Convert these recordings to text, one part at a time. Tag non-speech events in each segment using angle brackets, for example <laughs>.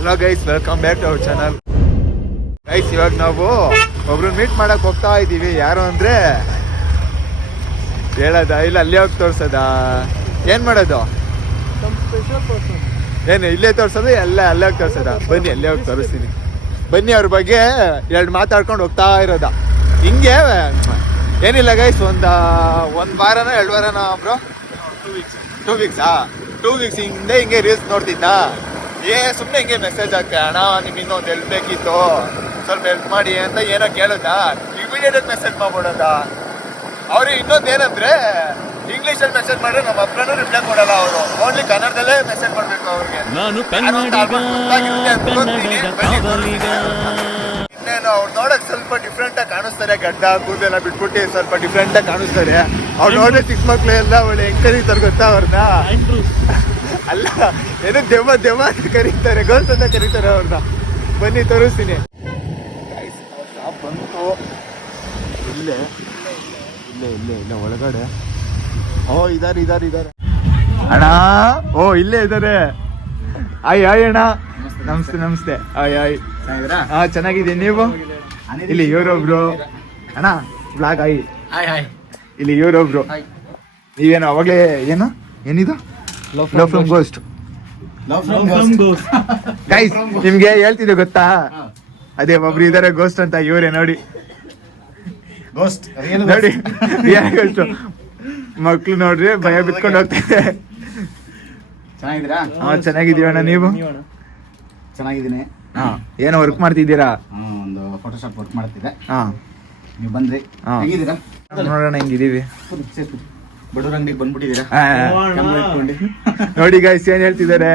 Hello guys welcome back to our channel guys ಇವಾಗ ನಾವು ಒಬ್ರು ಮೀಟ್ ಮಾಡಕ್ ಹೋಗ್ತಾ ಇದೀವಿ. ಯಾರು ಅಂದ್ರೆ? ಹೇಳದ? ಇಲ್ಲ, ಅಲ್ಲಿ ಹೋಗಿ ತೋರ್ಸದ? ಏನ್ ಮಾಡೋದು? ಏನು, ಇಲ್ಲೇ ತೋರ್ಸೋದು? ಎಲ್ಲ ಅಲ್ಲೇ ಹೋಗಿ ತೋರ್ಸದ? ಬನ್ನಿ, ಅಲ್ಲೇ ಹೋಗಿ ತೋರಿಸ್ತೀನಿ. ಬನ್ನಿ ಅವ್ರ ಬಗ್ಗೆ ಎರಡು ಮಾತಾಡ್ಕೊಂಡು ಹೋಗ್ತಾ ಇರೋದ? ಹಿಂಗೆ, ಏನಿಲ್ಲ ಗೈಸ್ ಒಂದ, ಒಂದು ವಾರನೋ, ಎರಡು ವಾರನೋ ವೀಕ್ಸ್ ಟೂ ವೀಕ್ಸಾ ಟೂ ವೀಕ್ಸ್ ಹಿಂದೆ ಹಿಂಗೆ ರೀಲ್ಸ್ ನೋಡ್ತಿದ್ದ ಏ ಸುಮ್ಮನೆ ಹಿಂಗೆ ಮೆಸೇಜ್ ಆಗ್ತಾ ಅಣ್ಣ ನಿಮ್ಗೆ ಇನ್ನೊಂದು ಹೆಲ್ಪ್ ಬೇಕಿತ್ತು. ಸ್ವಲ್ಪ ಹೆಲ್ಪ್ ಮಾಡಿ ಅಂತ ಏನೋ ಕೇಳುತ್ತಾ ಇಮಿಡಿಯೇಟ್ ಮೆಸೇಜ್ ಮಾಡ್ಬಿಡೋದ? ಅವ್ರಿಗೆ ಇನ್ನೊಂದು ಏನಂದ್ರೆ ಇಂಗ್ಲೀಷಲ್ಲಿ ಮೆಸೇಜ್ ಮಾಡಿದ್ರೆ ನಮ್ಮ ಹತ್ರನೂ ರಿಪ್ಲೈ ಕೊಡಲ್ಲ ಅವರು. ಓನ್ಲಿ ಕನ್ನಡದಲ್ಲೇ ಮೆಸೇಜ್ ಮಾಡಬೇಕು ಅವ್ರಿಗೆ. ಇನ್ನೇನು ಅವ್ರು ನೋಡಕ್ ಸ್ವಲ್ಪ ಡಿಫ್ರೆಂಟ್ ಆಗಿ ಕಾಣಿಸ್ತಾರೆ. ಗಡ್ಡ ಕೂದಲೆಲ್ಲ ಬಿಟ್ಬಿಟ್ಟು ಸ್ವಲ್ಪ ಡಿಫ್ರೆಂಟ್ ಆಗಿ ಕಾಣಿಸ್ತಾರೆ. ಅವ್ರು ನೋಡಿದ್ರೆ ಚಿಕ್ಕ ಮಕ್ಳು ಎಲ್ಲ ಒಳ್ಳೆ ಹೆಂಗ್ ಕರೀತಾರೆ ಗೊತ್ತಾ ಅವ್ರನ್ನ ಅಲ್ಲ ಏನೋ ದೆವ್ವ ದೆವ್ವ ಅಂತ ಕರೀತಾರೆ ಗರ್ಲ್ಸ್ ಅಂತ ಕರೀತಾರೆ ಅವ್ರನ್ನ. ಬನ್ನಿ ತೋರಿಸ್ತೀನಿ. ಬಂತು ಇಲ್ಲೇ ಇಲ್ಲೇ ಇಲ್ಲೇ ಇಲ್ಲ ಒಳಗಡೆ. ಓ ಇದಾರೆ ಇದಾರೆ ಇದಾರೆ. ಅಣ್ಣ ಓ ಇಲ್ಲೇ ಇದಾರೆ. ಆಯ್ ಆಯ್ ಅಣ್ಣ. ನಮಸ್ತೆ ನಮಸ್ತೆ ಆಯ್ ಆಯ್ ಹಾ ಚೆನ್ನಾಗಿದ್ದೀನಿ. ನೀವು? ಇಲ್ಲಿ ಇವರೊಬ್ರು. ಅಣ್ಣ ಬ್ಲಾಗ್ ಆಯ್ ಇಲ್ಲಿ ಇವರೊಬ್ರು. ನೀವೇನು ಅವಾಗಲೇ ಏನು? ಏನಿದು? ಲವ್ ಫ್ರಮ್ ಗೋಸ್ಟ್ ಗೈಸ್ ನಿಮ್ಗೆ ಹೇಳ್ತಿದ್ದೆ ಗೊತ್ತಾ? ಅದೇ ಒಬ್ರು ಇದಾರೆ ಗೋಸ್ಟ್ ಅಂತ ಇವರೇ ನೋಡಿ. ಗೋಸ್ಟ್ ನೋಡಿ ಗೋಸ್ಟ್ ಮಕ್ಳು ನೋಡ್ರಿ ಭಯ ಬಿತ್ಕೊಂಡು ಹೋಗ್ತಿದೆ. ಚೆನ್ನಾಗಿದ್ದೀರಾ? ಹಾ ಚೆನ್ನಾಗಿದೀವಿ ಅಣ್ಣ ನೀವು? ಚೆನ್ನಾಗಿದ್ದೀನಿ. ಹಾ ಏನೋ ವರ್ಕ್ ಮಾಡ್ತಿದ್ದೀರಾ? ಹಾ, ಒಂದು ಫೋಟೋಶಾಪ್ ವರ್ಕ್ ಮಾಡ್ತಿದ್ದೆ. ಹಾ. ನೀವು ಬಂದ್ರಿ. ನೋಡೋಣ ಹೆಂಗಿದೀವಿ. ಬಡವ್ರ ಅಂಗಡಿಗೆ ಬಂದ್ಬಿಟ್ಟಿದ್ದೀರಾ ಆ, ನೋಡಿ ಗೈಸ್ ಏನ್ ಹೇಳ್ತಿದ್ದಾರೆ?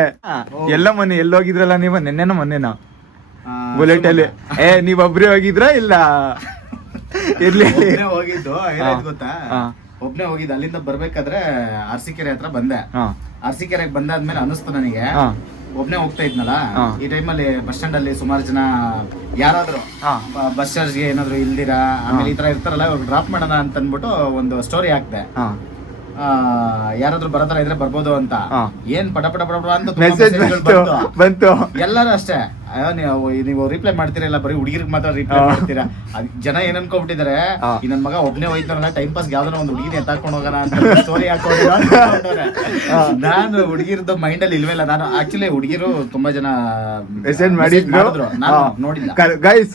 ಎಲ್ಲ ಮೊನ್ನೆ ಎಲ್ಲಿ ಹೋಗಿದ್ರಲ್ಲ ನೀವು? ನಿನ್ನೆನ ಮೊನ್ನೆನ? ಬುಲೆಟ್ ಅಲ್ಲಿ ಏ ನೀವ್ ಒಬ್ರೇ ಹೋಗಿದ್ರ ಇಲ್ಲ? ಇರ್ಲಿ ಹೋಗಿದ್ದು. ಗೊತ್ತಾ. ಒಬ್ನೇ ಹೋಗಿದ್ದ. ಅಲ್ಲಿಂದ ಬರ್ಬೇಕಾದ್ರೆ ಅರಸೀಕೆರೆ ಹತ್ರ ಬಂದೆ. ಹಾ. ಅರಸೀಕೆರೆಗೆ ಬಂದಾದ್ಮೇಲೆ ಅನಿಸ್ತು ನನಗೆ. ಒಬ್ನೇ ಹೋಗ್ತಾ ಇದ್ನಲ್ಲ. ಈ ಟೈಮಲ್ಲಿ ಬಸ್ ಸ್ಟ್ಯಾಂಡ್ ಅಲ್ಲಿ ಸುಮಾರು ಜನ ಯಾರಾದ್ರು. ಬಸ್ ಚಾರ್ಜ್ಗೆ ಏನಾದ್ರು ಇಲ್ದಿರಾ? ಆಮೇಲೆ ಈ ತರ ಇರ್ತಾರಲ್ಲ ಡ್ರಾಪ್ ಮಾಡೋಣ ಅಂತ ಅಂದ್ಬಿಟ್ಟು ಒಂದು ಸ್ಟೋರಿ ಹಾಕ್ದೆ. ಯಾರಾದ್ರೂ ಬರತರ ಇದ್ರೆ ಬರ್ಬೋದು ಅಂತ. ಹಾ. ಏನ್ ಪಟ ಪಟ ಪಟ ಪಟ ಅಂತ ತುಂಬಾ ಮೆಸೇಜ್ messageಗಳು ಬಂತು. ಬಂತು. ಬಂತು. ಎಲ್ಲರೂ ಅಷ್ಟೇ. ಅಯ್ಯೋ ನೀವು ನೀವು ರಿಪ್ಲೈ ಮಾಡ್ತಿರಲ್ಲ ಬರೀ ಹುಡುಗಿರಿಗೆ ಮಾತ್ರ ರಿಪ್ಲೈ ಹಾ. ಮಾಡ್ತೀರಾ? ಅದ್ ಜನ ಏನ್ ಅನ್ಕೊಂಡ್ಬಿಟ್ಟಿದ್ದಾರೆ ಹಾ. ಈ ನನ್ ಮಗ ಒಬ್ನೇ ಹೋಯ್ತಾರಲ್ಲ ಟೈಮ್ ಪಾಸ್ ಯಾವ್ದಾರ ಒಂದು ಹುಡುಗಿನ ಎತ್ತಾಕೊಂಡು ಹೋಗೋಣ ಅಂತ ಸ್ಟೋರಿ ಹಾಕೊಂಡ್ರೆ ನಾನು ಹುಡುಗಿರದ್ದು ಮೈಂಡ್ ಅಲ್ಲಿ ಇಲ್ವೇ ಇಲ್ಲ. ನಾನು ಆಕ್ಚುಲಿ ಹುಡುಗಿರು ತುಂಬಾ ಜನ ಮೆಸೇಜ್ ಮಾಡಿದ್ರು. ನಾನು ನೋಡಿಲ್ಲ. ಗೈಸ್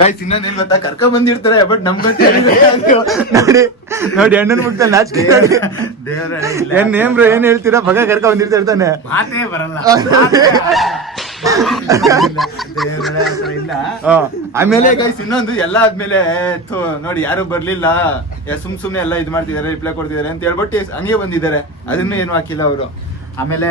ಗೈಸ್ ಇನ್ನೊಂದ್ ಏನ್ ಗೊತ್ತಾ? ಕರ್ಕೊಂಡ್ ಬಂದಿರ್ತಾರೆ ಬಟ್ ನಮ್ ನೋಡಿ ನೋಡಿ ಅಣ್ಣನ ಮುಟ್ಟ ನಾಚಿಕೆ ನೋಡಿ. ಏನ್ ನೇಮ್ ಏನ್ ಹೇಳ್ತೀರಾ? ಮಗ ಕರ್ಕೊಂಡ್ ಬಂದಿರ್ತಾ ಇರ್ತಾನೆ. ಮಾತೇ ಬರಲ್ಲ. ಆಮೇಲೆ ಗೈಸ್ ಇನ್ನೊಂದು ಎಲ್ಲ ಆದ್ಮೇಲೆ ನೋಡಿ ಯಾರು ಬರ್ಲಿಲ್ಲ. ಸುಮ್ ಸುಮ್ನೆ ಎಲ್ಲ ಇದ್ ಮಾಡ್ತಿದಾರೆ ರಿಪ್ಲೈ ಕೊಡ್ತಿದಾರೆ ಅಂತ ಹೇಳ್ಬಿಟ್ಟು ಹಂಗೆ ಬಂದಿದ್ದಾರೆ. ಅದನ್ನ ಏನು ಹಾಕಿಲ್ಲ ಅವರು. ಆಮೇಲೆ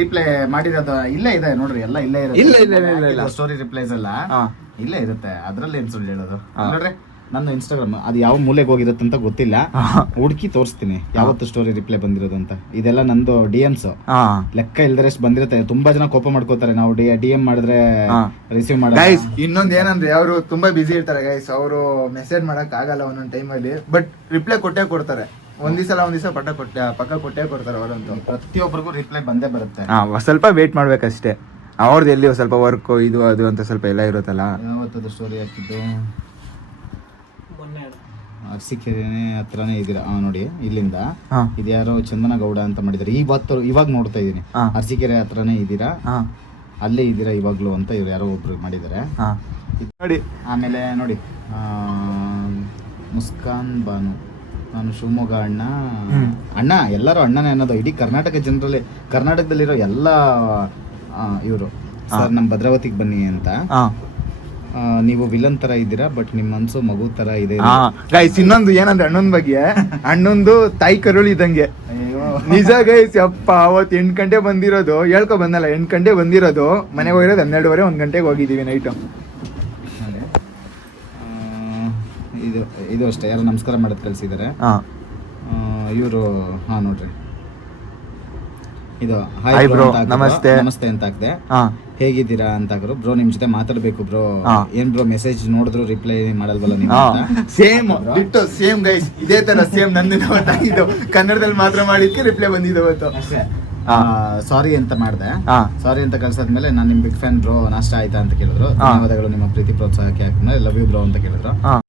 ರಿಪ್ಲೈ ಮಾಡಿರೋದು ಇಲ್ಲೇ ಇದೆ ನೋಡ್ರಿ ಎಲ್ಲ ಇಲ್ಲೇ ಇಲ್ಲ, ಇಲ್ಲ, ಇಲ್ಲ, ಇಲ್ಲ, ಇಲ್ಲ. ಸ್ಟೋರಿ ರಿಪ್ಲೈಸ್ ಎಲ್ಲ. ಹಾ. ಇಲ್ಲೇ ಇರುತ್ತೆ ಅದ್ರಲ್ಲಿ ಏನ್ ಸುಳ್ಳು ಹೇಳೋದು. ನೋಡ್ರಿ ನನ್ನ ಇನ್ಸ್ಟಾಗ್ರಾಮ್ ಅದು ಯಾವ ಮೂಲೆಗೆ ಹೋಗಿರುತ್ತೆ ಅಂತ ಗೊತ್ತಿಲ್ಲ. ಹುಡುಕಿ ತೋರಿಸ್ತೀನಿ ಯಾವತ್ತು ಸ್ಟೋರಿ ರಿಪ್ಲೈ ಬಂದಿರೋದು ಅಂತ. ಇದೆಲ್ಲ ನಂದು ಡಿ ಎಮ್ಸ್ ಹಾ. ಲೆಕ್ಕ ಇಲ್ದರಷ್ಟು ಬಂದಿರುತ್ತೆ ತುಂಬಾ ಜನ ಕೋಪ ಮಾಡ್ಕೋತಾರೆ. ನಾವು ಡಿ ಡಿ ಎಂ ಮಾಡಿದ್ರೆ ರಿಸೀವ್ ಮಾಡಲ್ಲ. ಗೈಸ್ ಇನ್ನೊಂದ್ ಏನಂದ್ರೆ ಅವರು ತುಂಬಾ ಬಿಸಿ ಇರ್ತಾರೆ ಗೈಸ್ ಅವರು ಮೆಸೇಜ್ ಮಾಡಕ್ ಆಗಲ್ಲ ಒಂದೊಂದ್ ಟೈಮಲ್ಲಿ ಬಟ್ ರಿಪ್ಲೈ ಕೊಟ್ಟೇ ಕೊಡ್ತಾರೆ. ಒಂದಿಸಲ ಒಂದಿಸ ಒಂದ್ ದಿವಸ ಪಟ್ಟ ಕೊಟ್ಟೆ ಪಕ್ಕ ಕೊಟ್ಟೆ ಕೊಡ್ತಾರೆ ಅವರಂತೂ. ಪ್ರತಿಯೊಬ್ಬರಿಗೂ ರಿಪ್ಲೈ ಬಂದೇ ಬರುತ್ತೆ. ಹಾ ಸ್ವಲ್ಪ ವೇಟ್ ಮಾಡ್ಬೇಕಷ್ಟೇ. ಅವ್ರದ್ದು ಎಲ್ಲಿ ಸ್ವಲ್ಪ ವರ್ಕ್ ಇದು ಅದು ಅಂತ ಸ್ವಲ್ಪ ಎಲ್ಲ ಇರುತ್ತಲ್ಲ? ಯಾವತ್ತದ ಸ್ಟೋರಿ ಹಾಕಿದ್ದು? ಅರಸೀಕೆರೆ ಹತ್ರನೇ ಇದ್ದೀರಾ? ಆ ನೋಡಿ ಇಲ್ಲಿಂದ. ಇದು ಯಾರೋ ಚಂದನ ಗೌಡ ಅಂತ ಮಾಡಿದ್ದಾರೆ. ಇವತ್ತು ಇವಾಗ ನೋಡ್ತಾ ಇದ್ದೀನಿ. ಅರ್ಸಿಕೆರೆ ಹತ್ರನೇ ಇದ್ದೀರಾ? ಅಲ್ಲೇ ಇದ್ದೀರಾ ಇವಾಗ್ಲೂ ಅಂತ ಇವ್ರು ಯಾರೋ ಒಬ್ರು ಮಾಡಿದ್ದಾರೆ. ನೋಡಿ ಆಮೇಲೆ ನೋಡಿ ಮುಸ್ಕಾನ್ ಬಾನು. ನಾನು ಶಿವಮೊಗ್ಗ ಅಣ್ಣ. ಅಣ್ಣ ಎಲ್ಲರೂ ಅಣ್ಣನೇ ಅನ್ನೋದು. ಇಡೀ ಕರ್ನಾಟಕ ಜನರಲ್ಲಿ ಕರ್ನಾಟಕದಲ್ಲಿರೋ ಎಲ್ಲ ಇವರು. ಸರ್ ನಮ್ಮ ಭದ್ರಾವತಿಗೆ ಬನ್ನಿ ಅಂತ. ನೀವು ವಿಲನ್ ತರ ಇದ್ದೀರಾ ಬಟ್ ನಿಮ್ಮ ಮನ್ಸು ಮಗು ತರ ಇದೆ ಗೈಸ್ ಇನ್ನೊಂದು ಏನಂದ್ರೆ ಅಣ್ಣನ ಬಗ್ಗೆ. ಅಣ್ಣಂದು ತಾಯಿ ಕರುಳು ಇದ್ದಂಗೆ. ನಿಜ ಗೈಸ್ ಅಪ್ಪ ಅವತ್ತು ಎಂಟು ಗಂಟೆ ಬಂದಿರೋದು. ಹೇಳ್ಕೊ ಬಂದಲ್ಲ ಎಂಟು ಗಂಟೆ ಬಂದಿರೋದು. ಮನೆಗೆ ಹೋಗಿರೋದು ಹನ್ನೆರಡುವರೆ ಒಂದ್ ಗಂಟೆಗೆ ಹೋಗಿದ್ದೀವಿ ನೈಟು ಇದು ಇದು ಅಷ್ಟೇ. ಯಾರು ನಮಸ್ಕಾರ ಮಾಡೋದು ಕಳಿಸಿದ್ದಾರೆ ಇವರು ಹಾ ನೋಡ್ರಿ. ಇದು Hi ಬ್ರೋ ನಮಸ್ತೆ. ನಮಸ್ತೆ ಅಂತ ಹಾಕ್ದೆ. ಹಾ. ಹೇಗಿದ್ದೀರಾ ಅಂತ ಹಾಕಿದ್ರು ಬ್ರೋ ನಿಮ್ ಜೊತೆ ಮಾತಾಡ್ಬೇಕು ಬ್ರೋ ಹಾ. ಏನ್ ಬ್ರೋ ಮೆಸೇಜ್ ನೋಡಿದ್ರು ರಿಪ್ಲೈ ಮಾಡಲ್ವಲ್ಲ ನೀವು ಅಂತ? ಸೇಮ್. ಬಿಟ್ಟು ಸೇಮ್ ಗೈಸ್ ಇದೇ ತರ ಸೇಮ್ ನಂದು ಇದು ಕನ್ನಡದಲ್ಲಿ ಮಾತ್ರ ಮಾಡಿದ್ಕೆ ರಿಪ್ಲೈ ಬಂದಿದ್ದು ಅವತ್ತು. ಅಷ್ಟೇ. ಆ, ಸಾರಿ ಅಂತ ಮಾಡಿದೆ. ಹಾ. ಸಾರಿ ಅಂತ ಕಳ್ಸಾದ್ಮೇಲೆ ನಾನು ನಿಮ್ ಬಿಗ್ ಫ್ಯಾನ್ ಬ್ರೋ ನಾಷ್ಟ ಆಯ್ತಾ ಅಂತ ಕೇಳಿದ್ರು. ಧನ್ಯವಾದಗಳು ನಿಮ್ಮ ಪ್ರೀತಿ ಪ್ರೋತ್ಸಾಹಕ್ಕೆ ಹಾಕಿದ್ಮೇಲೆ. ಲವ್ ಯು ಬ್ರೋ ಅಂತ ಕೇಳಿದ್ರು. ಹಾ.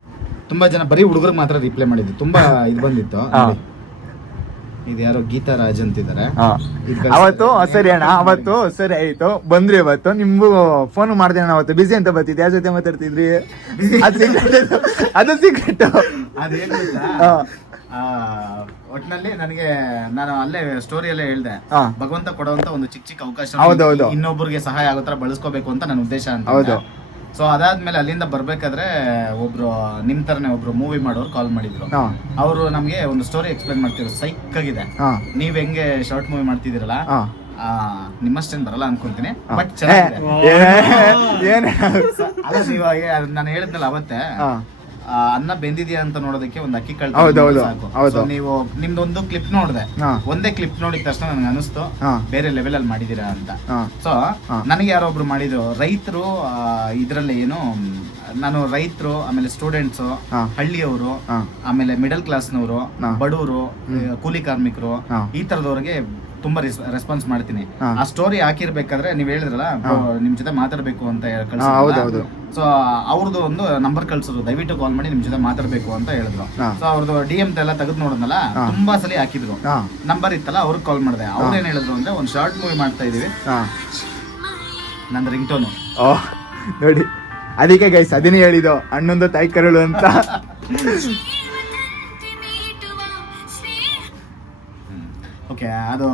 ತುಂಬಾ ಜನ ಬರೀ ಹುಡುಗರು ಮಾತ್ರ ರಿಪ್ಲೈ ಮಾಡಿದ್ದು. ತುಂಬಾ <laughs> ಇದು ಬಂದಿತ್ತು. ಹಾ. ನೋಡಿ. ಇದು ಯಾರೋ ಗೀತಾ ರಾಜ್ ಅಂತಿದ್ದಾರೆ. ಅವತ್ತು ಸರಿ ಅಣ್ಣ ಅವತ್ತು ಸರಿ ಆಯ್ತು. ಬಂದ್ರಿ ಅವತ್ತು ನಿಮ್ಗೂ ಫೋನ್ ಮಾಡ್ದೆ ಅಣ್ಣ ಅವತ್ತು. ಬಿಸಿ ಅಂತ ಬರ್ತಿದ್ದೆ. ಯಾರ ಜೊತೆ ಮಾತಾಡ್ತಿದ್ರಿ? <laughs> ಅದು ಸೀಕ್ರೆಟ್ ಅದು ಸೀಕ್ರೆಟ್ ಅದೇನ್ ಒಟ್ನಲ್ಲಿ ನನಗೆ ನಾನು ಅಲ್ಲೇ ಸ್ಟೋರಿಯಲ್ಲೇ ಹೇಳ್ದೆ. ಭಗವಂತ ಕೊಡುವಂತ ಒಂದು ಚಿಕ್ಕ ಚಿಕ್ಕ ಅವಕಾಶ. ಇನ್ನೊಬ್ಬರಿಗೆ ಸಹಾಯ ಆಗೋತರ ಬಳಸ್ಕೋಬೇಕು ಅಂತ ನನ್ನ ಉದ್ದೇಶ ಅಂತ ಹೌದು. ಸೊ ಅದಾದ್ಮೇಲೆ ಅಲ್ಲಿಂದ ಬರ್ಬೇಕಾದ್ರೆ ಒಬ್ರು ನಿಮ್ ತರನೇ ಒಬ್ರು ಮೂವಿ ಮಾಡೋರು ಕಾಲ್ ಮಾಡಿದ್ರು. ಹಾ. ಅವರು ನಮ್ಗೆ ಒಂದು ಸ್ಟೋರಿ ಎಕ್ಸ್ಪ್ಲೇನ್ ಮಾಡ್ತಿದ್ರು. ಸೈಕ್ ಆಗಿದೆ. ಹಾ. ನೀವ್ ಹೆಂಗೆ ಶಾರ್ಟ್ ಮೂವಿ ಮಾಡ್ತಿದಿರಲ್ಲ ಹಾ. ಆ, ನಿಮ್ಮಷ್ಟೇನ್ ಬರಲ್ಲ ಅನ್ಕೊಂತೀನಿ. ಬಟ್ ಚೆನ್ನಾಗಿದೆ. ಏನ್ ಅಲ್ಲ ನೀವು ನಾನು ಹೇಳಿದ್ನಲ್ಲ ಅವತ್ತೆ. ಹಾ. ಅನ್ನ ಬೆಂದಿದ್ಯಾ ಅಂತ ನೋಡೋದಕ್ಕೆ ಒಂದು ಅಕ್ಕಿ ಕಳ್ತಾ ಸಾಕು. ಹೌದು. ನೀವು ನಿಮ್ದೊಂದು ಕ್ಲಿಪ್ ನೋಡಿದೆ. ಒಂದೇ ಕ್ಲಿಪ್ ನೋಡಿದ ತಕ್ಷಣ ನನಗೆ ಅನಿಸ್ತು ಬೇರೆ ಲೆವೆಲ್ ಅಲ್ಲಿ ಮಾಡಿದೀರಾ ಅಂತ. ಸೊ ನನಗೆ ಯಾರೋ ಒಬ್ರು ಮಾಡಿದ್ರು. ರೈತರು ಇದ್ರಲ್ಲಿ ಏನು ನಾನು ರೈತರು ಆಮೇಲೆ ಸ್ಟೂಡೆಂಟ್ಸ್. ಹಳ್ಳಿಯವರು ಆಮೇಲೆ ಮಿಡಲ್ ಕ್ಲಾಸ್ನವರು. ಬಡವರು ಕೂಲಿ ಕಾರ್ಮಿಕರು ಈ ತರದವ್ರಿಗೆ ತುಂಬಾ ರೆಸ್ಪಾನ್ಸ್ ಮಾಡ್ತೀನಿ. ಆ ಸ್ಟೋರಿ ಹಾಕಿರ್ಬೇಕಾದ್ರೆ ನೀವ್ ಹೇಳಿದ್ರಲ್ಲ ನಿಮ್ ಜೊತೆ ಮಾತಾಡ್ಬೇಕು ಅಂತ ಹಾ, ಹೌದು, ಹೌದು. ಸೊ ಅವ್ರದ್ದು ಒಂದು ನಂಬರ್ ಕಳ್ಸೋದು ದಯವಿಟ್ಟು ಕಾಲ್ ಮಾಡಿ ನಿಮ್ ಜೊತೆ ಮಾತಾಡ್ಬೇಕು ಅಂತ ಹೇಳಿದ್ರು. ಸೊ ಅವ್ರದ್ದು ಡಿ ಎಂ ಎಲ್ಲ ತೆಗೆದು ನೋಡಿದ್ನಲ್ಲ ತುಂಬಾ ಸಲ ಹಾಕಿದ್ರು. ನಂಬರ್ ಇತ್ತಲ್ಲ ಅವ್ರಿಗೆ ಕಾಲ್ ಮಾಡಿದೆ. ಅವ್ರು ಏನ್ ಹೇಳಿದ್ರು ಅಂದ್ರೆ ಒಂದು ಶಾರ್ಟ್ ಮೂವಿ ಮಾಡ್ತಾ ಇದೀವಿ. ನಂದು ರಿಂಗ್ ಟೋನು ಓ ನೋಡಿ. ಅದಕ್ಕೆ ಗೈಸ್ ಅದನ್ನೇ ಹೇಳಿದ್ದು ಹನ್ನೊಂದು ತಾಯಿ ಕರಳು ಅಂತ. <laughs> ಅದು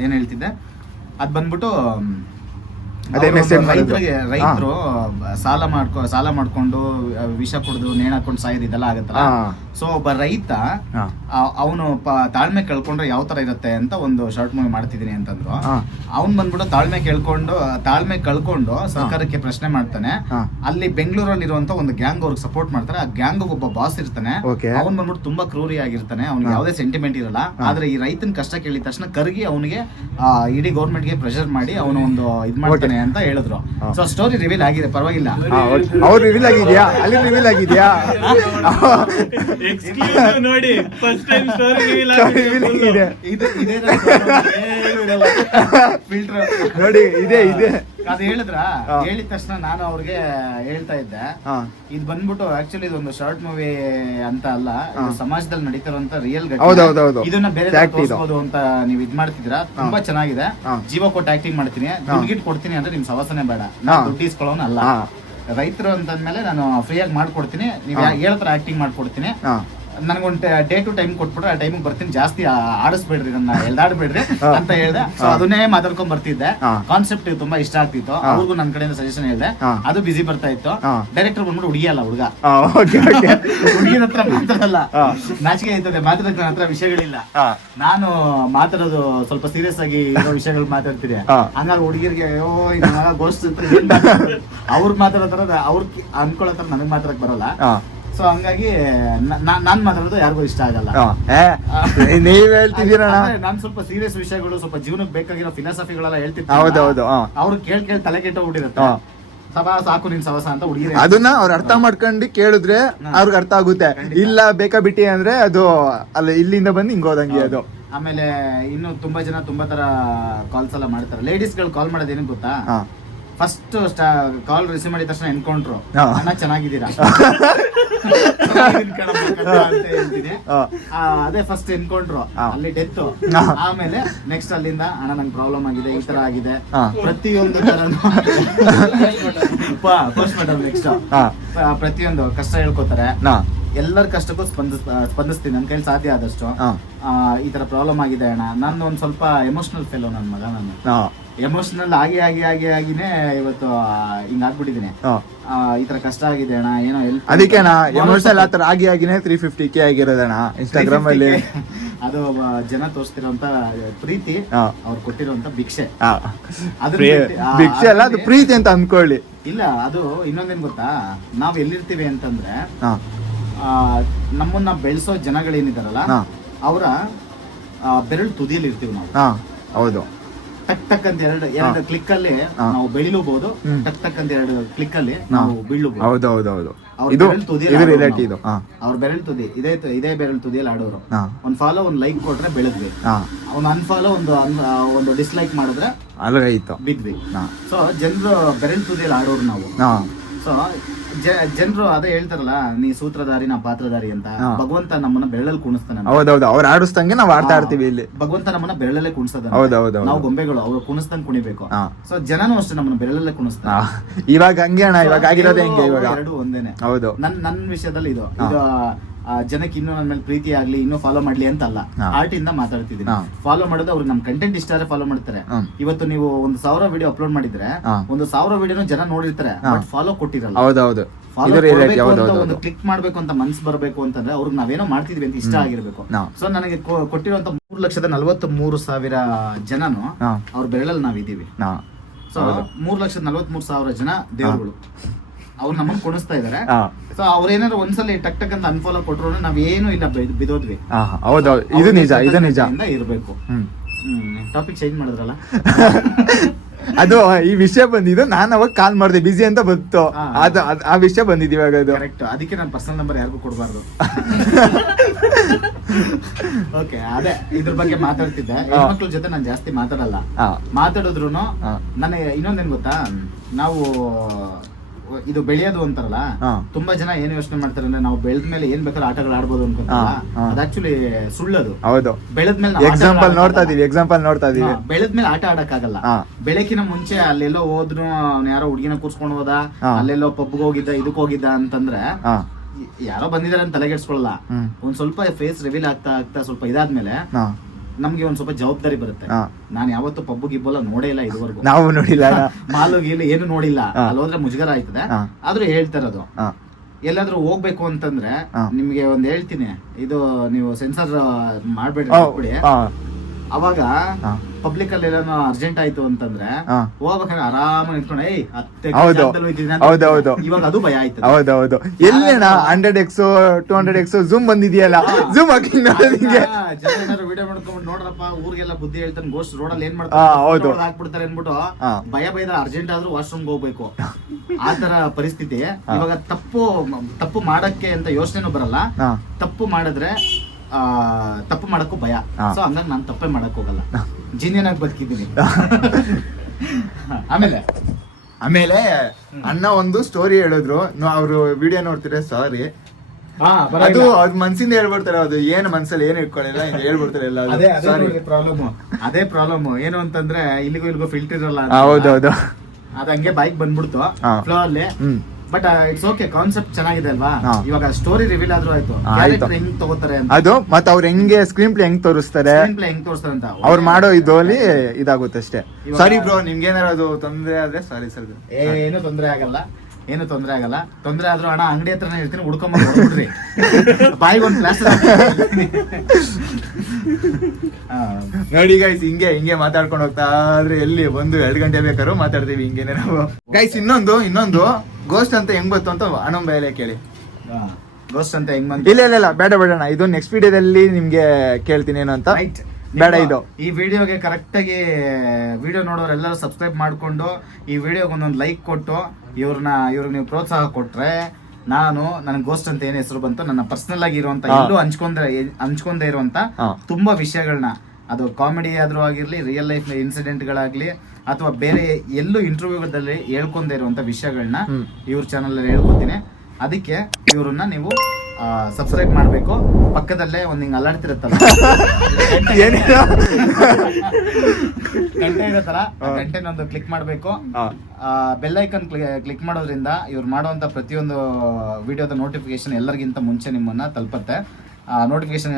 ಏನು ಹೇಳ್ತಿದ್ದೆ? ಅದು ಬಂದ್ಬಿಟ್ಟು ಅದೇ ರೈತರಿಗೆ ರೈತರು ಸಾಲ ಮಾಡ್ಕೊ ಸಾಲ ಮಾಡ್ಕೊಂಡು ವಿಷ ಕುಡಿದು ನೇಣ ಹಾಕೊಂಡು ಸಾಯೋದು ಇದೆಲ್ಲ ಆಗತ್ತಲ್ಲ? ಸೊ ಒಬ್ಬ ರೈತ ಅವನು ತಾಳ್ಮೆ ಕಳ್ಕೊಂಡ್ರೆ ಯಾವ ತರ ಇರುತ್ತೆ ಅಂತ ಒಂದು ಶಾರ್ಟ್ ಮೂವಿ ಮಾಡ್ತಿದೀನಿ ಅಂತಂದ್ರು. ಅವ್ನ್ ಬಂದ್ಬಿಟ್ಟು ತಾಳ್ಮೆ ಕೇಳ್ಕೊಂಡು ತಾಳ್ಮೆ ಕಳ್ಕೊಂಡು ಸರ್ಕಾರಕ್ಕೆ ಪ್ರಶ್ನೆ ಮಾಡ್ತಾನೆ. ಅಲ್ಲಿ ಬೆಂಗಳೂರಲ್ಲಿ ಇರುವಂತ ಒಂದು ಗ್ಯಾಂಗ್ ಅವ್ರಿಗೆ ಸಪೋರ್ಟ್ ಮಾಡ್ತಾರೆ. ಆ ಗ್ಯಾಂಗ್ ಒಬ್ಬ ಬಾಸ್ ಇರ್ತಾನೆ. ಅವ್ನ್ ಬಂದ್ಬಿಟ್ಟು ತುಂಬಾ ಕ್ರೂರಿ ಆಗಿರ್ತಾನೆ. ಅವ್ನಿಗೆ ಯಾವುದೇ ಸೆಂಟಿಮೆಂಟ್ ಇರಲ್ಲ. ಆದ್ರೆ ಈ ರೈತನ ಕಷ್ಟ ಕೇಳಿದ ತಕ್ಷಣ ಕರ್ಗಿ ಅವನಿಗೆ ಇಡೀ ಗೌರ್ಮೆಂಟ್ಗೆ ಪ್ರೆಷರ್ ಮಾಡಿ ಅವನು ಒಂದು ಇದ್ ಮಾಡ್ತಾನೆ ಅಂತ ಹೇಳಿದ್ರು. ಸೊ ಸ್ಟೋರಿ ರಿವೀಲ್ ಆಗಿದೆ ಪರವಾಗಿಲ್ಲ. ಅವ್ರು ರಿವೀಲ್ ಆಗಿದ್ಯಾ? ಅಲ್ಲಿ ರಿವೀಲ್ ಆಗಿದ್ಯಾ? ನೋಡಿ first time story reveal reveal ಆಗಿದೆ ಇದು ಇದೇ ಫಿಲ್ಟರ್ ನೋಡಿ ಇದೆ ಇದೆ. ಅದು ಹೇಳಿದ್ರ? ಹೇಳಿದ ತಕ್ಷಣ ನಾನು ಅವ್ರಿಗೆ ಹೇಳ್ತಾ ಇದ್ದೆ. ಇದು ಬಂದ್ಬಿಟ್ಟು ಆಕ್ಚುಲಿ ಇದೊಂದು ಶಾರ್ಟ್ ಮೂವಿ ಅಂತ ಅಲ್ಲ ಸಮಾಜದಲ್ಲಿ ನಡೀತಿರುವಂತ ರಿಯಲ್ ಹೌದು. ಇದನ್ನ ಬೇರೆ. ತೋರಿಸಬಹುದು ಅಂತ ನೀವು ಇದ್ ಮಾಡ್ತಿದ್ರ ತುಂಬಾ ಚೆನ್ನಾಗಿದೆ. ಜೀವ ಕೊಟ್ಟು ಆಕ್ಟಿಂಗ್ ಮಾಡ್ತೀನಿ. ದುಡ್ಡು ಕೊಡ್ತೀನಿ ಅಂದ್ರೆ ನಿಮ್ ಸವಾಸನೆ ಬೇಡ. ನಾನು ದುಡ್ಡು ಇಸ್ಕೊಳ್ಳೋನು ಅಲ್ಲ. ರೈತರು ಅಂತಂದ್ಮೇಲೆ ನಾನು ಫ್ರೀಯಾಗಿ ಮಾಡ್ಕೊಡ್ತೀನಿ. ನೀವು. ಹೇಳ್ತಾರ ಆಕ್ಟಿಂಗ್ ಮಾಡ್ಕೊಡ್ತೀನಿ. ನನಗೊಂದು ಡೇ ಟು ಟೈಮ್ ಕೊಟ್ಬಿಟ್ರೆ ಆ ಟೈಮಿಗೆ ಬರ್ತೀನಿ. ಜಾಸ್ತಿ ಆಡಿಸ್ಬೇಡ್ರಿ ನನ್ನ ಎಲ್ದಾಡ್ಬೇಡ್ರಿ ಅಂತ ಹೇಳ್ದೆ. ಸೊ ಅದನ್ನೇ ಮಾತಾಡ್ಕೊಂಡ್ ಬರ್ತಿದ್ದೆ. ಕಾನ್ಸೆಪ್ಟ್ ತುಂಬಾ ಇಷ್ಟ ಆಗ್ತಿತ್ತು. ಅವ್ರಿಗೂ ನನ್ನ ಕಡೆಯಿಂದ ಸಜೆಷನ್ ಹೇಳ್ದೆ. ಅದು ಬಿಸಿ ಬರ್ತಾ ಇತ್ತು. ಡೈರೆಕ್ಟರ್ ಬಂದ್ಬಿಟ್ಟು ಹುಡುಗಿಯಲ್ಲ ಹುಡುಗ. ಹುಡುಗಿನ ಹತ್ರ ಮಾತಾಡಲ್ಲ. ನಾಚಿಕೆ ಆಯ್ತದೆ. ಮಾತಾಡಕ್ಕೆ ನನ್ನ ಹತ್ರ ವಿಷಯಗಳಿಲ್ಲ. ನಾನು ಮಾತಾಡೋದು ಸ್ವಲ್ಪ ಸೀರಿಯಸ್ ಆಗಿ ಇರೋ ವಿಷಯಗಳು ಮಾತಾಡ್ತೀನಿ ಹಾ. ಹಂಗಾಗಿ ಹುಡುಗಿರಿಗೆ ಅಯ್ಯೋ ಗೋಸ್ಟ್ <laughs> ಅವ್ರು ಮಾತಾಡೋ ತರ ಅವ್ರ ಅನ್ಕೊಳ್ಳೋ ತರ ನನಗ್ ಮಾತಾಡಕ್ ಬರಲ್ಲ. ಸೊ ಹಂಗಾಗಿ ನಾನ್ ಮಾತಾಡೋದು ಯಾರಿಗೂ ಇಷ್ಟ ಆಗಲ್ಲ. ನೀವ್ ಹೇಳ್ತಿದ್ದೀರಣ್ಣ ಅಂದ್ರೆ ನಾನ್ ಸ್ವಲ್ಪ ಸೀರಿಯಸ್ ವಿಷಯಗಳು ಸ್ವಲ್ಪ ಜೀವನಕ್ಕೆ ಬೇಕಾಗಿರೋ ಫಿಲಾಸಫಿಗಳೆಲ್ಲ ಹೇಳ್ತಿರ್ತೀನಿ ಹೌದೌದು ಅವ್ರು ಕೇಳ್ ಕೇಳ್ ತಲೆ ಕೆಟ್ಟ ಹಾ. ಸಭಾ ಸಾಕು ನಿನ್ ಸವಸ ಅಂತ ಹುಡುಗಿರ. ಅದನ್ನ ಅವ್ರ ಅರ್ಥ ಮಾಡ್ಕೊಂಡು ಕೇಳಿದ್ರೆ ಅವ್ರಿಗೆ ಅರ್ಥ ಆಗುತ್ತೆ. ಇಲ್ಲ ಬೇಕಾ ಬಿಟ್ಟಿ ಅಂದ್ರೆ ಅದು ಅಲ್ಲ ಇಲ್ಲಿಂದ ಬಂದು ಹಿಂಗ್ ಹೋದಂಗೆ ಅದು. ಆಮೇಲೆ ಇನ್ನು ತುಂಬಾ ಜನ ತುಂಬಾ ತರ ಕಾಲ್ಸ್ ಎಲ್ಲ ಮಾಡ್ತಾರೆ. ಲೇಡೀಸ್ಗಳು ಕಾಲ್ ಮಾಡೋದೇನು ಗೊತ್ತಾ? ಫಸ್ಟ್ ಕಾಲ್ ರಿಸೀವ್ ಮಾಡಿದ ತಕ್ಷಣ ಎನ್ಕೌಂಟ್ರು. ಅಣ್ಣ ಚೆನ್ನಾಗಿದ್ದೀರಾ? <laughs> ಅದೇ ಫಸ್ಟ್ ಎನ್ಕೌಂಟ್ರು ಅಲ್ಲಿ ಡೆತ್ ಆಮೇಲೆ ನೆಕ್ಸ್ಟ್ ಅಲ್ಲಿಂದ ಅಣ್ಣ ನಂಗೆ ಪ್ರಾಬ್ಲಮ್ ಆಗಿದೆ ಈ ತರ ಆಗಿದೆ. ಪ್ರತಿಯೊಂದು ತರನು ಫಸ್ಟ್ ಮೇಡಮ್ ನೆಕ್ಸ್ಟ್ ಪ್ರತಿಯೊಂದು ಕಷ್ಟ ಹೇಳ್ಕೊತಾರೆ. ಎಲ್ಲರ ಕಷ್ಟಕ್ಕೂ ಸ್ಪಂದಿಸ್ ಸ್ಪಂದಿಸ್ತೀನಿ. ನನ್ನ ಕೈಲಿ ಸಾಧ್ಯ ಆದಷ್ಟು. ಆ, ಈ ತರ ಪ್ರಾಬ್ಲಮ್ ಆಗಿದೆ ಅಣ್ಣ. ನಾನು ಒಂದ್ ಸ್ವಲ್ಪ ಎಮೋಷನಲ್ ಫೆಲೋ ನನ್ನ ಮಗ ನಾನು ಎಮೋಷನಲ್ ಆಗಿ ಆಗಿ ಆಗಿ ಆಗಿನೇ ಇವತ್ತು ಹಿಂಗ್ ಆಗ್ಬಿಟ್ಟಿದೀನಿ ಆ, ಈ ತರ ಕಷ್ಟ ಆಗಿದೆ ಅಣ್ಣ ಏನೋ ಎಲ್ ಅದಕ್ಕೆ ಎಮೋಷನಲ್ ಆತರ ಆಗಿ ಆಗಿನೇ ತ್ರೀ ಫಿಫ್ಟಿ ಕೆ ಆಗಿರೋದಣ್ಣ ಇನ್ಸ್ಟಾಗ್ರಾಮ್ ಅಲ್ಲಿ. <laughs> ಅದು ಜನ ತೋರಿಸ್ತಿರೋಂತ ಪ್ರೀತಿ ಹಾ. ಅವ್ರು ಕೊಟ್ಟಿರೋಂತ ಭಿಕ್ಷೆ. ಹಾ. ಅದನ್ನ ಪ್ರೀ- ಬಿಟ್ಟು- ಆ, ಭಿಕ್ಷೆ ಅಲ್ಲ ಅದು ಪ್ರೀತಿ ಅಂತ ಅನ್ಕೊಳ್ಳಿ ಇಲ್ಲ ಅದು ಇನ್ನೊಂದೇನ್ ಗೊತ್ತಾ? ನಾವ್ ಎಲ್ಲಿರ್ತೀವಿ ಅಂತಂದ್ರೆ ಹಾ. ಆ, ನಮ್ಮನ್ನ ಬೆಳೆಸೋ ಜನಗಳೇನಿದಾರಲ್ಲ ಹಾ. ಅವರ ಬೆರಳು ತುದಿಯಲ್ಲಿ ಇರ್ತೀವಿ ನಾವು. ಹಾ ಹೌದು. ಟಕ್ ಟಕ್ ಅಂತ ಎರಡು ಎರಡು ಕ್ಲಿಕ್ ಅಲ್ಲಿ ನಾವು ಬೆಳಿಲೂಬಹುದು. ಟಕ್ ಟಕ್ ಅಂತ ಎರಡು ಕ್ಲಿಕ್ ಅಲ್ಲಿ ನಾವು ಬೀಳಬಹುದು ಹೌದು ಹೌದು ಹೌದು ಅವ್ರ ಇದು ಇದು ಅವ್ರ ಬೆರಳು ತುದಿ ಇದೇ ಇದೇ ಬೆರಳು ತುದಿಯಲ್ಲಿ ಆಡೋರು. ಒಂದ್ ಫಾಲೋ ಒಂದ್ ಲೈಕ್ ಕೊಟ್ರೆ ಬೆಳೆದ್ವಿ. ಅವ್ನ ಅನ್ಫಾಲೋ ಒಂದು ಒಂದು ಡಿಸ್ಲೈಕ್ ಮಾಡಿದ್ರೆ ಅಲ್ಗಾಯ್ತು ಬಿದ್ವಿ. ಸೊ ಜನರು ಬೆರಳು ತುದಿಯಲ್ಲಿ ಆಡೋರು ನಾವು. ಸೊ ಜನರು ಅದೇ ಹೇಳ್ತಾರಲ್ಲ ನೀ ಸೂತ್ರಧಾರಿ ನಾ ಪಾತ್ರಧಾರಿ ಅಂತ. ಭಗವಂತ ನಮ್ಮನ್ನ ಬೆರಳಲ್ಲಿ ಕುಣಿಸ್ತಾನೆ. ಹೌದೌದು ಅವ್ರು ಆಡಿಸ್ದಂಗೆ ನಾವು ಆಡ್ತಾ ಇರ್ತೀವಿ ಇಲ್ಲಿ. ಭಗವಂತ ನಮ್ಮನ್ನ ಬೆರಳಲ್ಲೇ ಕುಣಿಸ್ತದ ಹೌದೌದು ಹೌದು, ಹೌದು. ನಾವು ಗೊಂಬೆಗಳು ಅವ್ರು ಕುಣಿಸ್ದಂಗ್ ಕುಣಿಬೇಕು. ಸೊ ಜನನು ಅಷ್ಟೇ ನಮ್ಮನ್ನ ಬೆರಳಲ್ಲೇ. ಕುಣಿಸ್ತಾರೆ ಇವಾಗ ಹಂಗೆ ಅಣ್ಣ ಇವಾಗ ಆಗಿರೋದೇ ಹಂಗೆ ಇವಾಗ. ಎರಡು ಒಂದೇನೆ. ಹೌದು. ನನ್ ನನ್ ವಿಷಯದಲ್ಲಿ ಇದು. ಜನಕ್ಕೆ ಇನ್ನೂ ನನ್ನ ಮೇಲೆ ಪ್ರೀತಿ ಆಗ್ಲಿ ಇನ್ನೂ ಫಾಲೋ ಮಾಡ್ಲಿ ಅಂತ ಅಲ್ಲ. ಆರ್ಟ್ ಇಂದ ಮಾತಾಡ್ತಿದ್ದೀನಿ ಫಾಲೋ ಮಾಡೋದು ಅವ್ರು ನಮ್ ಕಂಟೆಂಟ್ ಇಷ್ಟ ಆದ್ರೆ ಫಾಲೋ ಮಾಡ್ತಾರೆ. ಇವತ್ತು ನೀವು ಒಂದು ಸಾವಿರ ವಿಡಿಯೋ ಅಪ್ಲೋಡ್ ಮಾಡಿದ್ರೆ. ಒಂದು ಸಾವಿರ ವಿಡಿಯೋನು ಜನ ನೋಡಿರ್ತಾರೆ ಬಟ್ ಫಾಲೋ ಕೊಟ್ಟಿರಲ್ಲ. ಹೌದೌದು. ಒಂದು ಕ್ಲಿಕ್ ಮಾಡ್ಬೇಕು ಅಂತ ಮನ್ಸ್ ಬರ್ಬೇಕು ಅಂತಂದ್ರೆ ಅವ್ರಿಗೆ ನಾವೇನೋ ಮಾಡ್ತಿದ್ವಿ ಅಂತ ಇಷ್ಟ ಆಗಿರ್ಬೇಕು. ಸೊ ನನಗೆ ಕೊಟ್ಟಿರುವಂತ ಮೂರು ಲಕ್ಷದ ನಲವತ್ತ್ ಮೂರು ಸಾವಿರ ಜನನು ಅವ್ರ ಬೆರಳಲ್ಲಿ ನಾವಿದೀವಿ ಸೊ ಮೂರ್ ಲಕ್ಷದ ನಲವತ್ತ್ ಮೂರು ಸಾವಿರ ಜನ ದೇವರುಗಳು. ಅವ್ರು ನಮಗ್ ಕೊಡಿಸ್ತಾ ಇದಾರೆ. ಸೊ ಅವ್ರ ಏನಾದ್ರು ಒಂದ್ಸಲ ಟಕ್ ಟಕ್ ಅಂತ ಅನ್ಫಾಲೋ ಕೊಟ್ರು ಏನು ಇಲ್ಲ ಬಿದ್- ಬಿದೋದ್ವಿ. ಹೌದೌದು ಇದು ನಿಜ ಇದು ನಿಜ. ಇರ್ಬೇಕು. ಟಾಪಿಕ್ ಚೇಂಜ್ ಮಾಡಿದ್ರಲ್ಲ? <laughs> ಅದು ಈ ವಿಷಯ ಬಂದಿದ್ದು ನಾನು ಅವಾಗ ಕಾಲ್ ಮಾಡಿದೆ ಬಿಸಿ ಅಂತ ಬಂತು. ಅದು ಆ ವಿಷಯ ಬಂದಿದ್ದು ಇವಾಗ ಅದು. ಕರೆಕ್ಟ್ ಅದಕ್ಕೆ ನಾನು ಪರ್ಸನಲ್ ನಂಬರ್ ಯಾರಿಗೂ ಕೊಡಬಾರ್ದು. ಓಕೆ <laughs> ಅದೇ ಇದ್ರ ಬಗ್ಗೆ ಮಾತಾಡ್ತಿದ್ದೆ. ಹೆಣ್ಮಕ್ಳ ಜೊತೆ ನಾನು ಜಾಸ್ತಿ ಮಾತಾಡಲ್ಲ. ಮಾತಾಡಿದ್ರು. ನನಗೆ ಇನ್ನೊಂದೇನ್ ಗೊತ್ತಾ? ನಾವು ಇದು ಬೆಳೆಯೋದು ಅಂತಾರಲ್ಲ ಹಾ. ತುಂಬಾ ಜನ ಏನ್ ಯೋಚನೆ ಮಾಡ್ತಾರೆ ಅಂದ್ರೆ ನಾವು ಬೆಳೆದ ಮೇಲೆ ಏನ್ ಬೇಕಾದ್ರೂ ಆಟಗಳು ಆಡ್ಬೋದು ಅನ್ಕೊಂತಾರಲ್ಲ ಹಾ, ಹಾ. ಅದು ಆಕ್ಚುಲಿ ಸುಳ್ಳದು ಹೌದು ಬೆಳೆದ್ಮೇಲೆ ಎಕ್ಸಾಂಪಲ್ ನೋಡ್ತಾ ಇದೀವಿ ಎಕ್ಸಾಂಪಲ್ ನೋಡ್ತಾ ಇದೀವಿ ಬೆಳೆದ್ಮೇಲೆ ಆಟ ಆಡಕ್ಕಾಗಲ್ಲ ಹಾ. ಬೆಳಕಿನ ಮುಂಚೆ ಅಲ್ಲೆಲ್ಲೋ ಹೋದ್ರು ಅವ್ನು ಯಾರೋ ಹುಡುಗಿನ ಕೂರ್ಸ್ಕೊಂಡು ಹೋದ ಹಾ. ಅಲ್ಲೆಲ್ಲೋ ಪಬ್ಗೆ ಹೋಗಿದ್ದ ಇದಕ್ ಹೋಗಿದ್ದ ಅಂತಂದ್ರೆ ಹಾ ಯಾರೋ ಬಂದಿದ್ದಾರೆ ಅಂತ ತಲೆಗೆಡ್ಸ್ಕೊಳ್ಳಲ್ಲ ಹ್ಮ್ ಒಂದ್ ಸ್ವಲ್ಪ ಫೇಸ್ ರಿವೀಲ್ ಆಗ್ತಾ ಆಗ್ತಾ ಸ್ವಲ್ಪ ಇದಾದ್ಮೇಲೆ ಹಾ ನಮ್ಗೆ ಒಂದ್ ಸ್ವಲ್ಪ ಜವಾಬ್ದಾರಿ ಬರುತ್ತೆ. ನಾನು ಯಾವತ್ತು ಪಬ್ಬು ಗಿಬ್ಬಲ್ಲ ನೋಡೇ ಇಲ್ಲ ಇದುವರೆಗೂ. ನಾವು ನೋಡಿಲ್ಲ. <laughs> ಮಾಲು ಗೀಲು ಏನು ನೋಡಿಲ್ಲ. ಅಲ್ಲಿ ಹೋದ್ರೆ ಮುಜುಗರ ಆಯ್ತದೆ. ಆದ್ರೂ ಹೇಳ್ತಾರದು ಎಲ್ಲಾದ್ರೂ ಹೋಗ್ಬೇಕು ಅಂತಂದ್ರೆ. ನಿಮ್ಗೆ ಒಂದ್ ಹೇಳ್ತೀನಿ. ಇದು ನೀವು ಸೆನ್ಸರ್ ಮಾಡ್ಬೇಡಿ ಅವಾಗ ಪಬ್ಲಿಕ್ ಅಲ್ಲಿ ಏನೋ ಅರ್ಜೆಂಟ್ ಆಯ್ತು ಅಂತಂದ್ರೆ. ಹೋಗ್ಬೇಕಾದ್ರೆ ಆರಾಮ ನಿಂತ್ಕೊಂಡು ಏಯ್ ಹೌದು. ಅಂತ ಹೌದು, ಹೌದು. ಇವಾಗ ಅದು ಭಯ ಆಯ್ತು ಹೌದೌದು. ಎಲ್ಲಿನ hundred X two hundred X zoom ಬಂದಿದೆಯಲ್ಲ? ಝೂಮ್ ಹಾಕಿ ನೋಡೋದಿಂಗೆ ವಿಡಿಯೋ ಮಾಡ್ಕೊಂಡು ನೋಡ್ರಪ್ಪ ಊರಿಗೆಲ್ಲ ಬುದ್ಧಿ ಹೇಳ್ತಾನೆ ಗೋಸ್ಟ್ ರೋಡಲ್ಲಿ ಏನ್ ಹಾ, ಮಾಡ್ತಾರೆ ಹಾಕ್ಬಿಡ್ತಾರೆ ಅನ್ಬಿಟ್ಟು ಭಯ ಭಯದ ಅರ್ಜೆಂಟ್ ಆದ್ರೂ ವಾಶ್ರೂಮ್ ಹೋಗ್ಬೇಕು. ಆ ತರ ಪರಿಸ್ಥಿತಿ. ಇವಾಗ ತಪ್ಪು ತಪ್ಪು ಮಾಡಕ್ಕೆ ಅಂತ ಯೋಚನೆನೂ ಬರಲ್ಲ. ತಪ್ಪು ಮಾಡಿದ್ರೆ ತಪ್ಪು ಮಾಡಕ್ಕೂ ಭಯ. ಸೊ ಹಂಗಾಗಿ ನಾನು ತಪ್ಪೇ ಮಾಡಕ್ ಹೋಗಲ್ಲ. ಜಿನಿಯನ್ ಆಗಿ ಬದುಕಿದ್ದೀನಿ ಆಮೇಲೆ? ಆಮೇಲೆ ಅಣ್ಣ ಒಂದು ಸ್ಟೋರಿ ಹೇಳಿದ್ರು. ಅವರು ವಿಡಿಯೋ ನೋಡ್ತೀರಾ ಸಾರಿ ಅದು ಅವ್ರ ಮನ್ಸಿಂದ ಹೇಳ್ಬಿಡ್ತಾರೆ ಅದು. ಏನ್ ಮನ್ಸಲ್ಲಿ ಏನ್ ಇಟ್ಕೊಳ್ಳಿಲ್ಲ ಹೇಳ್ಬಿಡ್ತಾರೆ ಎಲ್ಲ ಅದು. ಪ್ರಾಬ್ಲಮ್ ಅದೇ ಪ್ರಾಬ್ಲಮ್ ಏನು ಅಂತಂದ್ರೆ ಇಲ್ಲಿಗೂ ಇಲ್ಲಿಗೂ ಫಿಲ್ಟರ್ ಇರಲ್ಲ ಹೌದೌದು. ಅದ ಹಂಗೆ ಬೈಕ್ ಬಂದ್ಬಿಡ್ತು. ಫ್ಲೋ ಅಲ್ಲಿ. ಬಟ್ ಇಟ್ಸ್ ಓಕೆ ಕಾನ್ಸೆಪ್ಟ್ ಚೆನ್ನಾಗಿದೆ ಅಲ್ವಾ. ಇವಾಗ ಸ್ಟೋರಿ ರಿವೀಲ್ ಆದ್ರೂ ಆಯ್ತು. ಆಯ್ತು. ಹೆಂಗ್ ತಗೋತಾರೆ ಅಂತ. ಅದು ಮತ್ತೆ ಅವ್ರ ಹೆಂಗೆ ಸ್ಕ್ರೀನ್ ಪ್ಲೇ ಹೆಂಗ್ ತೋರಿಸ್ತಾರೆ? ಸ್ಕ್ರೀನ್ ಪ್ಲೇ ಹೆಂಗ್ ತೋರಿಸ್ತಾರೆ ಅಂತ. ಅವ್ರು ಮಾಡೋ ಇದೋಲಿ ಇದಾಗುತ್ತೆ ಅಷ್ಟೇ. ಸಾರಿ ಬ್ರೋ ನಿಮ್ಗೆ ಏನಾದ್ರು ಅದು ತೊಂದ್ರೆ ಆದ್ರೆ ಸಾರಿ ಸರ್ ಏನು ತೊಂದ್ರೆ ಆಗಲ್ಲ. ಏನು ತೊಂದ್ರೆ ಆಗಲ್ಲ. ತೊಂದ್ರೆ ಆದ್ರೂ ಹಣ ಅಂಗಡಿ ಹತ್ರನೇ ಇರ್ತೀನಿ ಹುಡ್ಕೊಂಬಿಡ್ರಿ ಬಾಯಿಗೆ ಒಂದು ಪ್ಲಾಸ್ಟರ್ ನೋಡಿ ಗೈಸ್ ಹಿಂಗೆ ಹಿಂಗೆ ಮಾತಾಡ್ಕೊಂಡು ಹೋಗ್ತಾ ಆದ್ರೆ ಎಲ್ಲಿ? ಒಂದು ಎರಡು ಗಂಟೆ ಬೇಕಾದ್ರೂ ಮಾತಾಡ್ತೀವಿ ಹಿಂಗೇನೆ ನಾವು. ಗೈಸ್ ಇನ್ನೊಂದು ಇನ್ನೊಂದು. ಗೋಸ್ಟ್ ಅಂತ ಹೆಂಗ್ ಬಂತು ಅಂತ ಅಣ್ಣನ ಬಯಲೇ ಕೇಳಿ. ಗೋಸ್ಟ್ ಅಂತ ಹೆಂಗ್ ಬಂತು? ಇಲ್ಲ ಇಲ್ಲ ಇಲ್ಲ ಬೇಡ ಬೇಡಣ್ಣ ಇದು ನೆಕ್ಸ್ಟ್ ವಿಡಿಯೋದಲ್ಲಿ ನಿಮ್ಗೆ ಕೇಳ್ತೀನಿ ಏನು ಅಂತ. ಬೇಡ ಇದು. ಈ ವಿಡಿಯೋಗೆ ಕರೆಕ್ಟ್ ಆಗಿ ವಿಡಿಯೋ ನೋಡೋರು ಎಲ್ಲರೂ ಸಬ್ಸ್ಕ್ರೈಬ್ ಮಾಡ್ಕೊಂಡು ಈ ವಿಡಿಯೋಗೆ ಒಂದೊಂದು ಲೈಕ್ ಕೊಟ್ಟು ಇವ್ರನ್ನ ಇವ್ರಿಗೆ ನೀವು ಪ್ರೋತ್ಸಾಹ ಕೊಟ್ರೆ ನಾನು ನನ್ನ ಗೋಸ್ಟ್ ಅಂತ ಏನ್ ಹೆಸರು ಬಂತು ನನ್ನ ಪರ್ಸನಲ್ ಆಗಿ ಇರುವಂತ. ಎಲ್ಲೂ ಹಂಚ್ಕೊಂಡ್ರೆ ಹಂಚ್ಕೊಂಡೇ ಇರುವಂತ. ತುಂಬಾ ವಿಷಯಗಳನ್ನ ಅದು ಕಾಮಿಡಿ ಆದ್ರೂ ಆಗಿರ್ಲಿ ರಿಯಲ್ ಲೈಫ್ ಇನ್ಸಿಡೆಂಟ್ಗಳಾಗ್ಲಿ ಅಥವಾ ಬೇರೆ ಎಲ್ಲೂ ಇಂಟರ್ವ್ಯೂಗಳಲ್ಲಿ ಹೇಳ್ಕೊಂಡೇ ಇರುವಂತ ವಿಷಯಗಳನ್ನ. ಇವ್ರ ಚಾನಲ್ ಹೇಳ್ಕೊತೀನಿ ಅದಕ್ಕೆ ಇವರನ್ನ ನೀವು ಸಬ್ಸ್ಕ್ರೈಬ್ ಮಾಡಬೇಕು. ಪಕ್ಕದಲ್ಲೇ ಒಂದು ಹಿಂಗೆ ಅಲ್ಲಾಡ್ತಿರತ್ತಲ್ಲ <laughs> ಗಂಟೆ ಇರುತ್ತಲ್ಲ. ಗಂಟೆನ ಒಂದು ಕ್ಲಿಕ್ ಮಾಡಬೇಕು. ಬೆಲ್ ಐಕನ್ ಕ್ಲಿಕ್ ಮಾಡೋದ್ರಿಂದ ಇವ್ರು ಮಾಡುವಂತ ಪ್ರತಿಯೊಂದು ವಿಡಿಯೋದ ನೋಟಿಫಿಕೇಶನ್ ಎಲ್ಲರಿಗಿಂತ ಮುಂಚೆ ನಿಮ್ಮನ್ನ ತಲುಪತ್ತೆ. ನೋಟಿಫಿಕೇಶನ್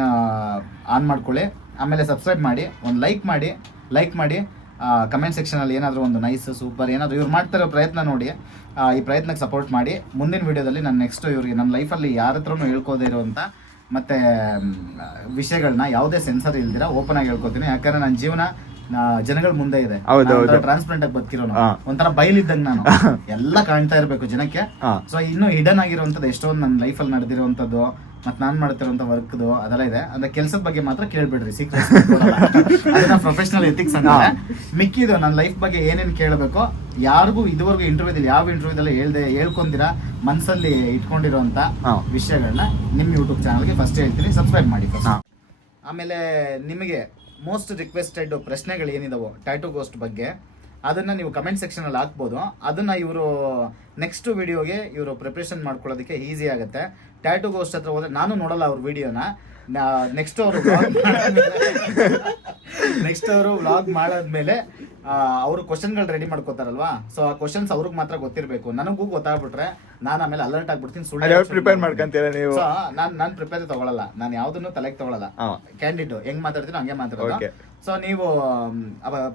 ಆನ್ ಮಾಡ್ಕೊಳ್ಳಿ. ಆಮೇಲೆ ಸಬ್ಸ್ಕ್ರೈಬ್ ಮಾಡಿ. ಒಂದು ಲೈಕ್ ಮಾಡಿ. ಲೈಕ್ ಮಾಡಿ. ಕಮೆಂಟ್ ಸೆಕ್ಷನ್ ಅಲ್ಲಿ ಏನಾದರೂ ಒಂದು ನೈಸ್ ಸೂಪರ್ ಏನಾದರೂ ಇವ್ರು ಮಾಡ್ತಿರೋ ಪ್ರಯತ್ನ ನೋಡಿ ಈ ಪ್ರಯತ್ನಕ್ಕೆ ಸಪೋರ್ಟ್ ಮಾಡಿ. ಮುಂದಿನ ವಿಡಿಯೋದಲ್ಲಿ ನಾನು ನೆಕ್ಸ್ಟ್ ಇವ್ರಿಗೆ ನನ್ನ ಲೈಫಲ್ಲಿ ಯಾರ ಹತ್ರನೂ ಹೇಳ್ಕೋದೇ ಇರುವಂಥ ಮತ್ತೆ ವಿಷಯಗಳನ್ನ ಯಾವುದೇ ಸೆನ್ಸರ್ ಇಲ್ದಿರ ಓಪನ್ ಆಗಿ ಹೇಳ್ಕೊತೀನಿ. ಯಾಕಂದ್ರೆ ನನ್ನ ಜೀವನ ಜನಗಳ ಮುಂದೆ ಇದೆ. ಟ್ರಾನ್ಸ್ಪರೆಂಟ್ ಆಗಿ ಬದುಕಿರೋನು. ಹಾ. ಒಂಥರ ಬಯಲಿದ್ದಂಗೆ ನಾನು. <laughs> ಎಲ್ಲ ಕಾಣ್ತಾ ಇರಬೇಕು ಜನಕ್ಕೆ. ಸೊ ಇನ್ನು ಹಿಡನ್ ಆಗಿರುವಂತದ್ದು ಎಷ್ಟೊಂದು ನನ್ನ ಲೈಫಲ್ಲಿ ನಡೆದಿರುವಂತದ್ದು ಮತ್ತು ನಾನು ಮಾಡ್ತಿರೋಂಥ ವರ್ಕ್ದು ಅದೆಲ್ಲ ಇದೆ. ಅಂದ್ರೆ ಕೆಲಸದ ಬಗ್ಗೆ ಮಾತ್ರ ಕೇಳ್ಬಿಡ್ರಿ ಸೀಕ್ರೆಟ್ ಅದನ್ನ ಪ್ರೊಫೆಷನಲ್ ಎಥಿಕ್ಸ್ ಅಂತ ಮಿಕ್ಕಿದು ನನ್ನ ಲೈಫ್ ಬಗ್ಗೆ ಏನೇನು ಕೇಳಬೇಕು ಯಾರಿಗೂ ಇದುವರೆಗೂ ಇಂಟರ್ವ್ಯೂದಲ್ಲಿ ಯಾವ ಇಂಟರ್ವ್ಯೂದಲ್ಲಿ ಹೇಳ್ದೆ ಹೇಳ್ಕೊಂಡಿರಾ ಮನಸ್ಸಲ್ಲಿ ಇಟ್ಕೊಂಡಿರೋಂಥ ಹಾ. ವಿಷಯಗಳನ್ನ ನಿಮ್ಮ ಯೂಟ್ಯೂಬ್ ಚಾನಲ್ಗೆ ಫಸ್ಟ್ ಹೇಳ್ತೀನಿ. ಸಬ್ಸ್ಕ್ರೈಬ್ ಮಾಡಿ. ಆಮೇಲೆ ನಿಮಗೆ ಮೋಸ್ಟ್ ರಿಕ್ವೆಸ್ಟೆಡ್ ಪ್ರಶ್ನೆಗಳು ಏನಿದಾವೋ ಟ್ಯಾಟೂ ಗೋಸ್ಟ್ ಬಗ್ಗೆ ಅದನ್ನ ನೀವು ಕಮೆಂಟ್ ಸೆಕ್ಷನ್ ಅಲ್ಲಿ ಹಾಕ್ಬೋದು. ಅದನ್ನ ಇವರು ನೆಕ್ಸ್ಟ್ ವಿಡಿಯೋಗೆ ಇವರು ಪ್ರಿಪ್ರೇಷನ್ ಮಾಡ್ಕೊಳ್ಳೋದಕ್ಕೆ ಈಸಿ ಆಗುತ್ತೆ. ಟ್ಯಾಟೂ ಗೋಸ್ಟ್ ಹತ್ರ ಹೋದ್ರೆ ನಾನು ನೋಡಲ್ಲ ಅವ್ರ ವಿಡಿಯೋನ ನೆಕ್ಸ್ಟ್ ಅವರು ನೆಕ್ಸ್ಟ್ ಅವರು ವ್ಲಾಗ್ ಮಾಡಾದ್ಮೇಲೆ ಅವರು ಕ್ವಶನ್ಗಳು ರೆಡಿ ಮಾಡ್ಕೋತಾರಲ್ವಾ? ಸೊ ಆ ಕ್ವಶನ್ಸ್ ಅವ್ರಿಗೆ ಮಾತ್ರ ಗೊತ್ತಿರಬೇಕು. ನನಗೂ ಗೊತ್ತಾಗ್ಬಿಟ್ರೆ ನಾನು ಆಮೇಲೆ ಅಲರ್ಟ್ ಆಗ್ಬಿಡ್ತೀನಿ ಸುಳ್ಳು ಪ್ರಿಪೇರ್ ಮಾಡ್ಕೊಂತೀರಾ ನೀವು? ನಾನು ನಾನು ಪ್ರಿಪೇರ್ ತಗೊಳಲ್ಲ. ನಾನು ಯಾವ್ದನ್ನು ತಲೆಗೆ ತಗೊಳಲ್ಲ. ಕ್ಯಾಂಡಿಡೇಟ್ ಕ್ಯಾಂಡಿಡ್ ಹೆಂಗ್ ಮಾತಾಡ್ತೀನೋ ಹಂಗೆ ಮಾತಾಡೋದು. ಸೊ ನೀವು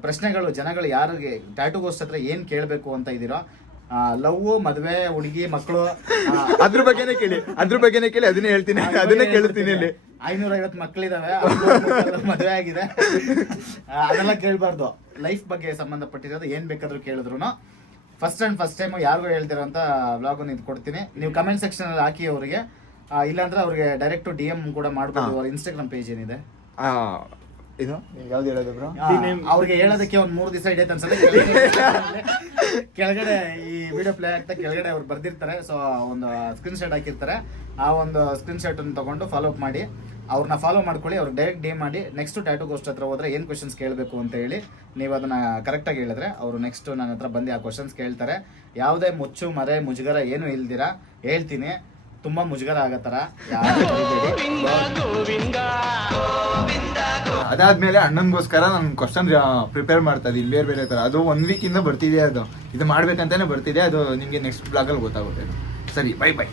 ಪ್ರಶ್ನೆಗಳು ಜನಗಳು ಯಾರಿಗೆ ಟ್ಯಾಟೂ ಗೋಸ್ಟ್ ಹತ್ರ ಏನ್ ಕೇಳಬೇಕು ಅಂತ ಇದೀರೋ ಲವ್ ಮದುವೆ ಹುಡುಗಿ ಮಕ್ಕಳು ಅದ್ರ ಬಗ್ಗೆನೇ ಕೇಳಿ ಅದ್ರ ಬಗ್ಗೆನೇ ಕೇಳಿ ಅದನ್ನೇ ಹೇಳ್ತೀನಿ ಅದನ್ನೇ ಕೇಳ್ತೀನಿ ಇಲ್ಲಿ. ಐನೂರ ಐವತ್ತು ಮಕ್ಕಳಿದಾವೆ ಮದುವೆ ಆಗಿದೆ. ಅದೆಲ್ಲ ಕೇಳಬಾರ್ದು. ಲೈಫ್ ಬಗ್ಗೆ ಸಂಬಂಧಪಟ್ಟಿರೋದು ಏನ್ ಬೇಕಾದ್ರೂ ಕೇಳಿದ್ರು ಫಸ್ಟ್ ಅಂಡ್ ಫಸ್ಟ್ ಟೈಮ್ ಯಾರಿಗೂ ಹೇಳ್ತಿರೋಂಥ ವ್ಲಾಗ್ ಇದು ಕೊಡ್ತೀನಿ. ನೀವು ಕಮೆಂಟ್ ಸೆಕ್ಷನ್ ಅಲ್ಲಿ ಹಾಕಿ ಅವರಿಗೆ. ಇಲ್ಲಾಂದ್ರೆ ಅವ್ರಿಗೆ ಡೈರೆಕ್ಟ್ ಡಿ ಎಂ ಕೂಡ ಮಾಡ್ಬೋದು ಅವ್ರ ಇನ್ಸ್ಟಾಗ್ರಾಮ್ ಪೇಜ್ ಏನಿದೆ. ಇದು? ಯಾವ್ದು ಹೇಳೋದು ಬ್ರೋ ಅವ್ರಿಗೆ ಹೇಳೋದಕ್ಕೆ ಒಂದ್ ಮೂರು ದಿವಸ ಹಿಡಿಯತ್ತೆ ಅನ್ಸಲ್ಲ ಕೆಳಗಡೆ ಈ ವಿಡಿಯೋ ಪ್ಲೇ ಆಗ್ತಾ ಕೆಳಗಡೆ ಅವ್ರು ಬರ್ದಿರ್ತಾರೆ. ಸೊ ಒಂದು ಸ್ಕ್ರೀನ್ ಶಾಟ್ ಹಾಕಿರ್ತಾರೆ. ಆ ಒಂದು ಸ್ಕ್ರೀನ್ ಶಾಟ್ ಅನ್ನು ತಗೊಂಡು ಫಾಲೋ ಅಪ್ ಮಾಡಿ. ಅವ್ರನ್ನ ಫಾಲೋ ಮಾಡ್ಕೊಳ್ಳಿ ಅವ್ರು ಡೈರೆಕ್ಟ್ ಡಿ ಮಾಡಿ. ನೆಕ್ಸ್ಟ್ ಟ್ಯಾಟೂ ಗೋಸ್ಟ್ ಹತ್ರ ಹೋದ್ರೆ ಏನು ಕ್ವಶನ್ಸ್ ಕೇಳಬೇಕು ಅಂತ ಹೇಳಿ ನೀವು ಅದನ್ನ ಕರೆಕ್ಟಾಗಿ ಹೇಳಿದ್ರೆ ಅವರು ನೆಕ್ಸ್ಟ್ ನನ್ನ ಹತ್ರ ಬಂದು ಆ ಕ್ವಶನ್ಸ್ ಕೇಳ್ತಾರೆ. ಯಾವುದೇ ಮುಚ್ಚು ಮರೆ ಮುಜುಗರ ಏನು ಇಲ್ದಿರ ಹೇಳ್ತೀನಿ. ತುಂಬಾ ಮುಜುಗರ ಆಗತ್ತಾರ ಯಾರು ಅದಾದ್ಮೇಲೆ ಅಣ್ಣನ್ಗೋಸ್ಕರ ನಾನು ಕ್ವಶನ್ ಪ್ರಿಪೇರ್ ಮಾಡ್ತಾ ಇದ್ದೀನಿ, ಬೇರೆ ಬೇರೆ ತರ. ಅದು ಒನ್ ವೀಕ್ ಇಂದ ಬರ್ತಿದೆ ಅದು. ಇದು ಮಾಡ್ಬೇಕಂತಾನೆ ಬರ್ತಿದೆ, ಅದು ನಿಮಗೆ ನೆಕ್ಸ್ಟ್ ಬ್ಲಾಗಲ್ಲಿ ಗೊತ್ತಾಗುತ್ತೆ. ಸರಿ ಬೈ ಬೈ